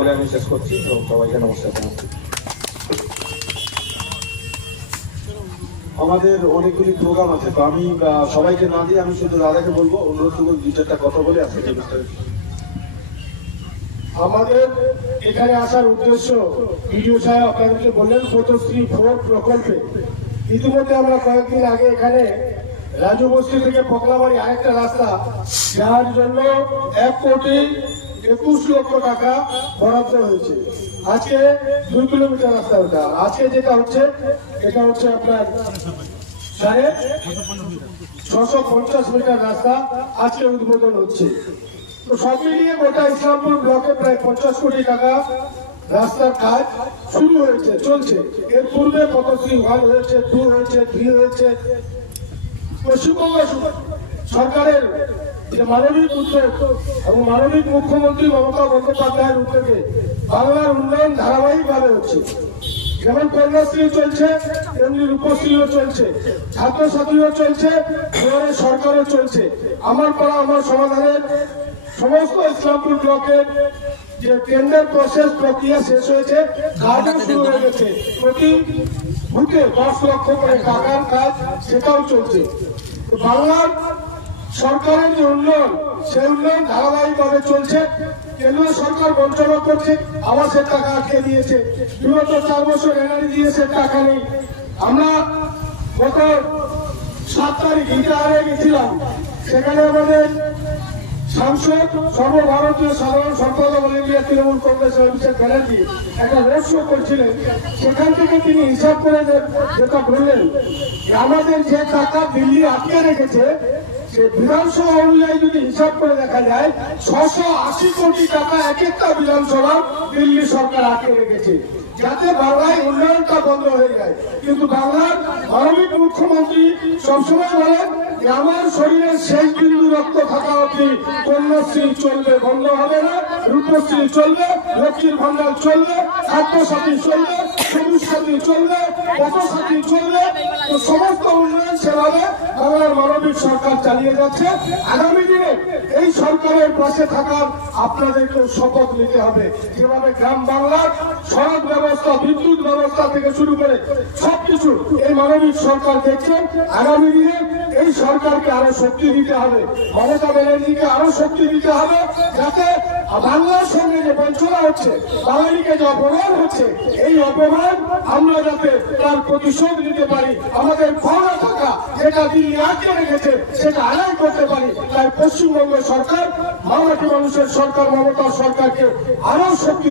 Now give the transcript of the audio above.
বলে আমি শেষ করছি এবং সবাইকে নমস্কার জানাচ্ছি। আমাদের অনেকগুলি প্রোগ্রাম আছে, তো আমি সবাইকে না দিয়ে আমি শুধু দাদাকে বলবো, অনুরোধ করবো দু চারটা কথা বলে আজকে আমাদের এখানে আসার উদ্দেশ্য বিডিও সাহেব আপনাদেরকে বললেন পথশ্রী 4 প্রকল্পে ইতিমধ্যে আমরা কয়েকদিন আগে এখানে রাজু বস্তি থেকে পকলাবাড়ি আরেকটা রাস্তা, যার জন্য 1,21,00,০০০ টাকা বরাদ্দ হয়েছে। আজকে 2 কিলোমিটার রাস্তা ওটা, আজকে যেটা হচ্ছে এটা হচ্ছে আপনার 650 মিটার রাস্তা আজকে উদ্বোধন হচ্ছে। তো সব মিলিয়ে গোটা ইসলামপুর ব্লকে প্রায় 50 কোটি টাকা রাস্তার কাজ শুরু হয়েছে, চলছে। এর পূর্বে পথশ্রী 1 হয়েছে, 2 হয়েছে, 3 হয়েছে। পশ্চিমবঙ্গ সরকারের যে মানবিক উদ্যোগ এবং মানবিক মুখ্যমন্ত্রী মমতা বন্দ্যোপাধ্যায়ের উদ্যোগে বাংলার উন্নয়ন ধারাবাহিকভাবে হচ্ছে। যেমন কন্যাশ্রী চলছে, তেমনি রূপশ্রীও চলছে, ছাত্রছাত্রীও চলছে, সরকারও চলছে। আমার পাড়া আমার সমাধানের সমস্ত ইসলামপুর ব্লকের যে টেন্ডার প্রসেস প্রক্রিয়া শেষ হয়েছে, কাজও শুরু হয়ে গেছে। প্রতি বুথে 10 লক্ষ করে টাকার কাজ সেটাও চলছে। বাংলার সরকারের যে উন্নয়ন, সেই উন্নয়ন ধারাবাহিকভাবে চলছে। কেন্দ্রীয় সরকার বঞ্চনা করছে, আবাসের টাকা আটকে দিয়েছে, বিগত 4 বছর এনআরই দিয়েছে, টাকা নেই। আমরা গত 7 তারিখ ইন্টারে গেছিলাম, সেখানে আমাদের সাংসদ সর্বভারতীয় সাধারণ সম্পাদক অল ইন্ডিয়া তৃণমূল কংগ্রেস অভিষেক ব্যানার্জি একটা রোড শো করছিলেন। সেখান থেকে তিনি হিসাব করে যেটা বললেন, আমাদের যে টাকা দিল্লি আটকে রেখেছে, সে বিধানসভা অনুযায়ী যদি হিসাব করে দেখা যায় 680 কোটি টাকা এক একটা বিধানসভা দিল্লি সরকার আটকে রেখেছে, যাতে বাংলায় উন্নয়নটা বন্ধ হয়ে যায়। কিন্তু বাংলার মানবিক মুখ্যমন্ত্রী সবসময় বলেন যে আমার শরীরের শেষ বিন্দু রক্ত থাকা অবধি কন্যাশ্রী চলবে, বন্ধ হবে না। রূপশ্রী চলবে, লক্ষ্মীর ভান্ডার চলবে, খাদ্যসাথী চলবে, সবুজ সাথী চলবে, পথসাথী চলবে। তো সমস্ত উন্নয়ন সেভাবে বাংলার মানবিক সরকার চালিয়ে যাচ্ছে। আগামী দিনে এই সরকারের পাশে থাকার আপনাদেরকে শপথ নিতে হবে। যেভাবে গ্রাম বাংলার সড়ক ব্যবস্থা, বিদ্যুৎ ব্যবস্থা থেকে শুরু করে সবকিছু এই মানবিক সরকার দেখছেন। আগামী দিনে এই সরকারকে আরো শক্তি দিতে হবে, মমতা ব্যানার্জিকে আরো শক্তি দিতে হবে, যাতে বাংলার সঙ্গে যে বঞ্চনা হচ্ছে, বাঙালিকে যে অপমান হচ্ছে, এই অপমান আমরা যাতে তার প্রতিশোধ নিতে পারি, আমাদের পাওনা টাকা যেটা দিল্লি আটকে রেখেছে সেটা আদায় করতে পারি। তাই পশ্চিমবঙ্গ সরকার, বাংলাটি মানুষের সরকার, মমতা সরকারকে আরো শক্তি